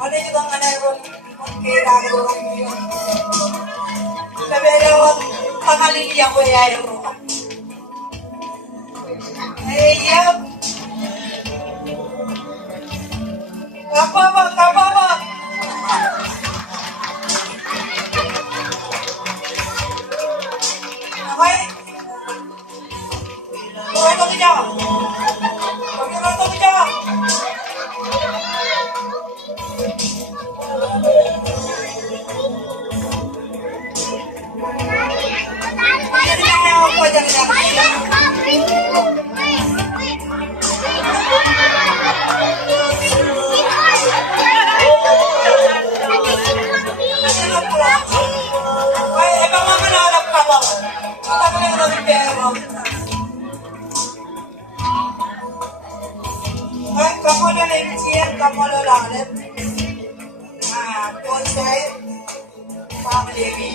Ano yung mga naroon? Kailangan ko yun. Pero pangaliliya ko yayo. Ayap. Kapama, kapama. Okay? Okay, ito niya. Pag-iroto niya. Kamu ada lecet, kamu ada lalat. Nah, tuan saya, Pak Dewi.